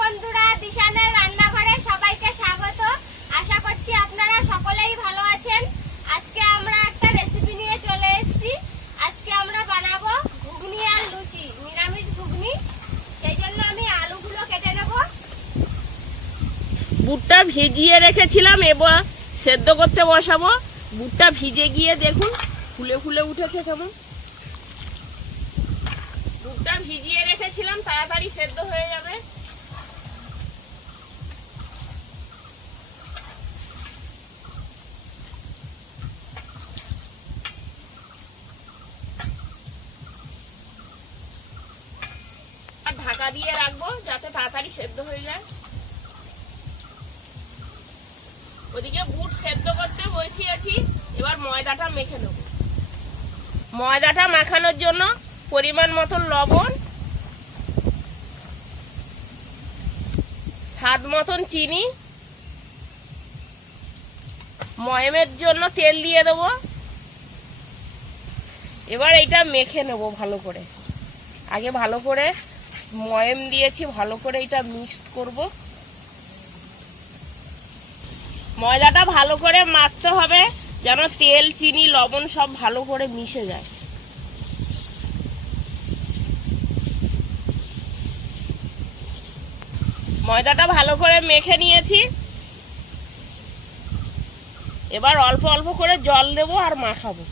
বন্ধুরা, দিশানের রান্নাঘরে সবাইকে স্বাগত। আশা করছি আপনারা সকলেই ভালো আছেন। আজকে আমরা একটা রেসিপি নিয়ে চলে এসেছি। আজকে আমরা বানাবো ঘুগনি আর লুচি, নিরামিষ ঘুগনি। সেই জন্য আমি আলুগুলো কেটে নেব। বুটটা ভিজিয়ে রেখেছিলাম, এবার সেদ্ধ করতে বসাবো। বুটটা ভিজে গিয়ে দেখুন ফুলে ফুলে উঠেছে কেমন। বুটটা ভিজিয়ে রেখেছিলাম, তাড়াতাড়ি সেদ্ধ হয়ে যাবে। আর ঢাকা দিয়ে রাখবো যাতে তাড়াতাড়ি সেদ্ধ হয়ে যায়। ওদিকে বুট সেদ্ধ করতে বসিয়েছি, এবার ময়দাটা মেখে নেব। ময়দাটা মাখানোর জন্য পরিমাণ মতন লবণ, স্বাদ মতন চিনি, ময়মের জন্য তেল দিয়ে দেবো। এবার এটা মেখে নেব ভালো করে। আগে ভালো করে ময়ম দিয়েছি, ভালো করে এটা মিক্সড করব। ময়দাটা ভালো করে মাখতে হবে যেন তেল, চিনি, লবণ সব ভালো করে মিশে যায়। ময়দাটা ভালো করে মেখে নিয়েছি। এবার অল্প অল্প করে জল দেব আর মাখাবো।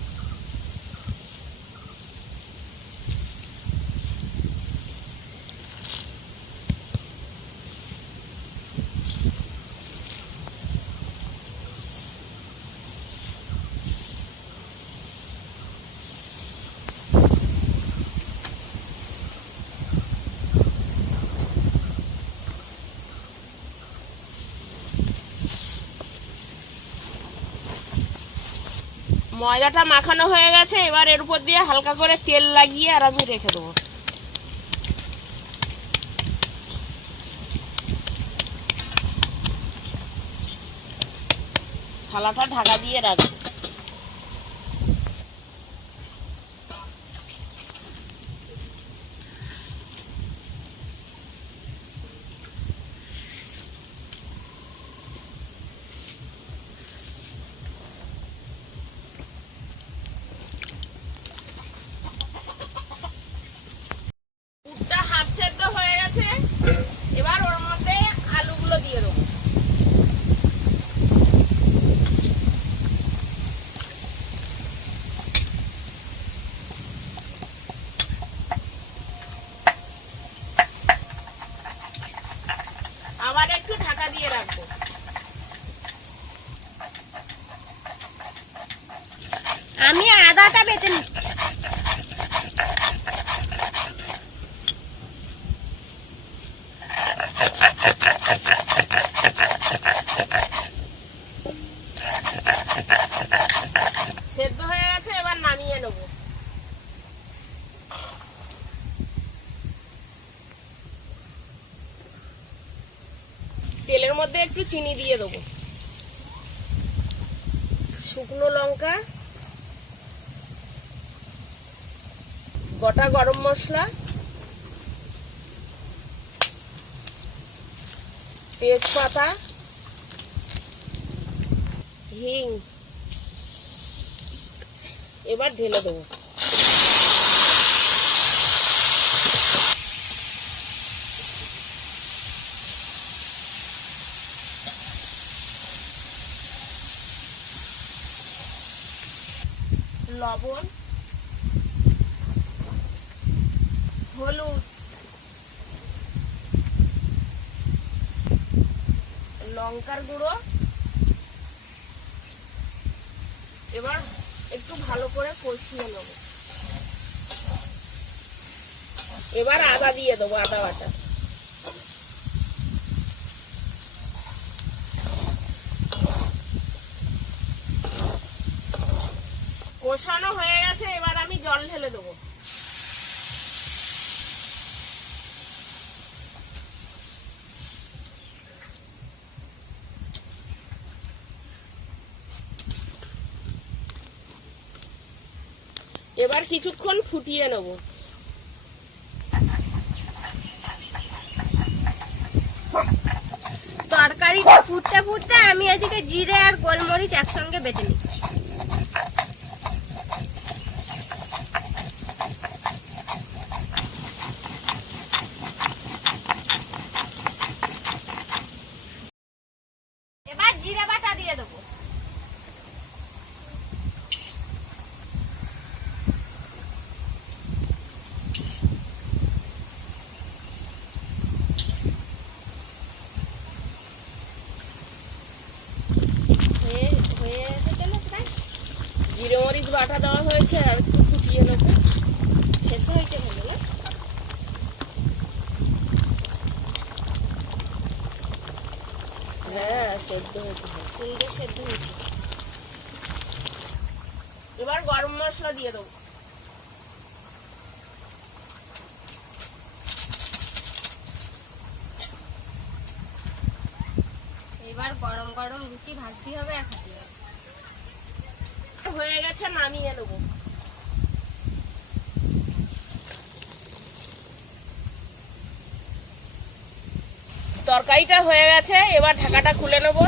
ময়দাটা মাখানো হয়ে গেছে, এবার এর উপর দিয়ে হালকা করে তেল লাগিয়ে আর আমি রেখে দেবো। থালাটা ঢাকা দিয়ে রাখবো। বুটটা হাফ সেদ্ধ হয়ে গেছে, এবার ওর মধ্যে আলুগুলো দিয়ে দেবো। আবার একটু ঢাকা দিয়ে রাখবো। আমি আদাটা বেটে নিচ্ছি। সেদ্ধ হয়ে গেছে, এবার নামিয়ে নেব। তেলের মধ্যে একটু চিনি দিয়ে দেবো, শুকনো লঙ্কা, গোটা গরম মশলা, তেজপাতা, হিং। এবার ঢেলে দেবো। লবণ, হলুদ, লঙ্কার গুঁড়ো। এবার একটু ভালো করে কষিয়ে নেব। এবার আদা দিয়ে দেবো, আদা বাটা। কষানো হয়ে গেছে, এবার আমি জল ঢেলে দেবো। এবার কিছুক্ষণ ফুটিয়ে নেব। তরকারিটা ফুটতে ফুটতে আমি এদিকে জিরে আর গোলমরিচ একসঙ্গে বেটে নিচ্ছি। এবার জিরে বাটা দিয়ে দেবো। জিরে মরিচ বাটা দেওয়া হয়েছে, আর একটু ফুটিয়ে নেবো। সেদ্ধ হয়েছে ভালো না? হ্যাঁ সেদ্ধ হয়েছে, সুন্দর সেদ্ধ হয়েছে। এবার গরম মশলা দিয়ে দেবো। এবার গরম গরম লুচি ভাজতে হবে আর খেতে হবে। হয়ে গেছে, নামিয়ে নেবো। তরকারিটা হয়ে গেছে, এবার ঢাকাটা খুলে নেব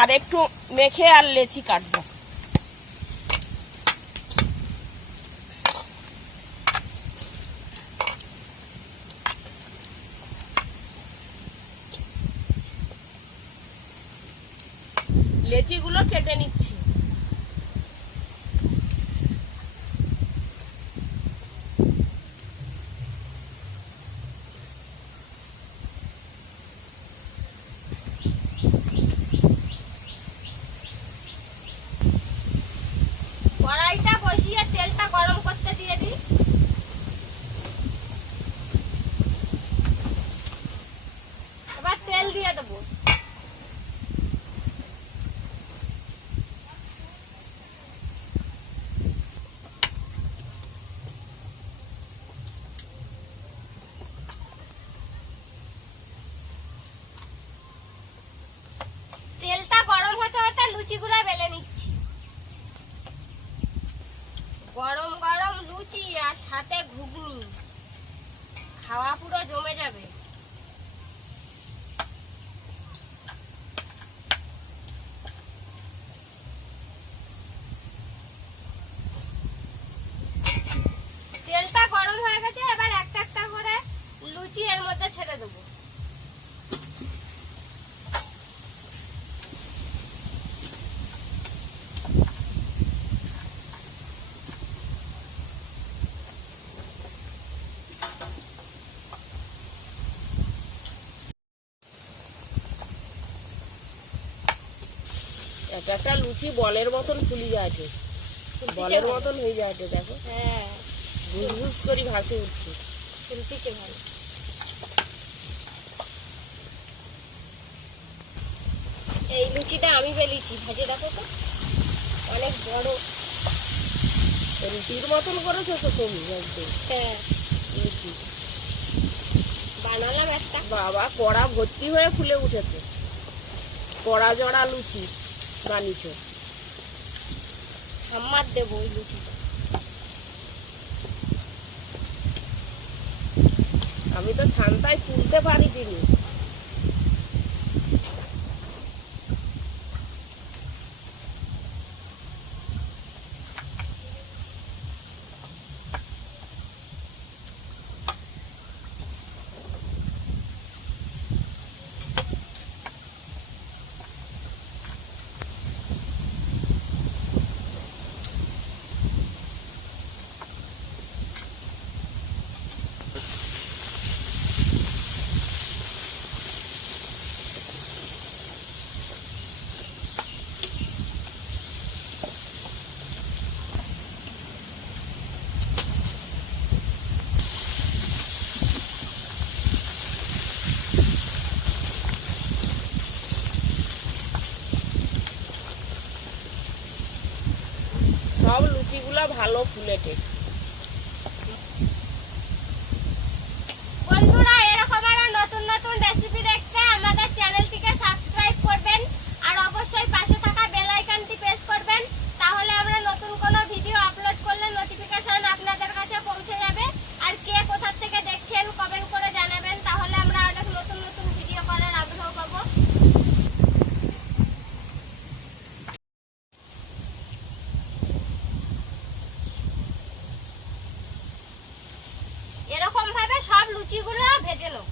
আর একটু মেখে আর লেচি কাটবো। লেচিগুলো কেটে নিচ্ছি। কড়াইটা বসিয়ে তেলটা গরম করতে দিয়ে দিই। এবার তেল দিয়ে দেবো। তেলটা গরম হতে হতে লুচিগুলো বেলে নিচ্ছি। গরম গরম লুচি আর সাথে ঘুগনি, খাওয়া পুরো জমে যাবে। তেলটা গরম হয়ে গেছে, এবার একটা একটা করে লুচি এর মধ্যে ছেড়ে দেবো। এক একটা লুচি বলের মতন ফুলি যাচ্ছে, বলের মতন হয়ে যাচ্ছে। দেখো, হ্যাঁ, ঘুষ করে ভাসে উঠছে। ফুলপিছে ভালো। এই লুচিটা আমি বেলিছি, ভাজে দেখো তো, অনেক বড়। রুটির মতন করেছো তো তুমি একদম। হ্যাঁ, লুচি বানালাম একটা। বাবা, কড়া ভর্তি হয়ে ফুলে উঠেছে। কড়া জড়া লুচি বানিয়েছো। আমার দেবো ওই লুচিটা। আমি তো ছানটায় তুলতে পারি চিনি। সব লুচিগুলা ভালো ফুলেটে। বন্ধুরা, এরকম আরো নতুন নতুন রেসিপি দেখতে আমাদের চ্যানেলটিকে সাবস্ক্রাইব করবেন আর অবশ্যই পাশে থাকা বেল আইকনটি প্রেস করবেন। তাহলে আমরা নতুন কোনো ভিডিও আপলোড করলে নোটিফিকেশন আপনাদের কাছে পৌঁছে যাবে। আর কে কোথা থেকে দেখছেন কমেন্ট করে জানাবেন, তাহলে আমরা অনেক নতুন নতুন ভিডিও লুচিগুলো ভেজে নেব।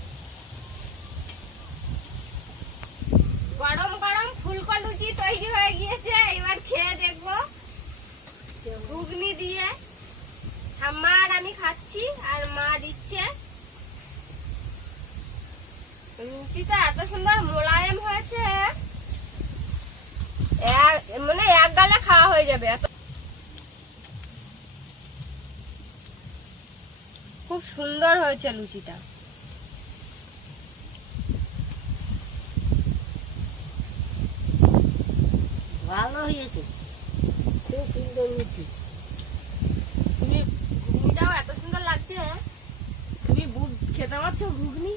গরম গরম ফুলকো লুচি তৈরি হয়ে গিয়েছে, এবার খেয়ে দেখবো ঘুগনি দিয়ে। ঠাম্মা আর আমি খাচ্ছি আর মা দিচ্ছে। লুচিটা এত সুন্দর মোলায়েম হয়েছে, মানে এক গালে খাওয়া হয়ে যাবে। এত খুব সুন্দর হয়েছে লুচিটা। ভালো হয়েছে, খুব সুন্দর লুচি। তুমি ঘুগনিটাও এত সুন্দর লাগছে। তুমি বুট খেতে পারছো ঘুগনি?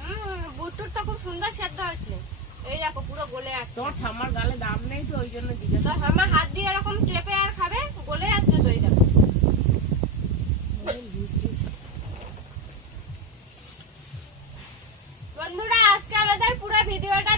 হ্যাঁ, বুটুর তো খুব সুন্দর সেদ্ধ হচ্ছে। এই দেখো পুরো গলে যাচ্ছে। তোমার ঠাম্মার গালে দাম নেই তো, ওই জন্য জিজ্ঞাসা। তো আমার হাত দিয়ে এরকম চেপে আর খাবে, গলে যাচ্ছে তো। এই দেখো বন্ধুরা, আজকে আমাদের পুরো ভিডিওটা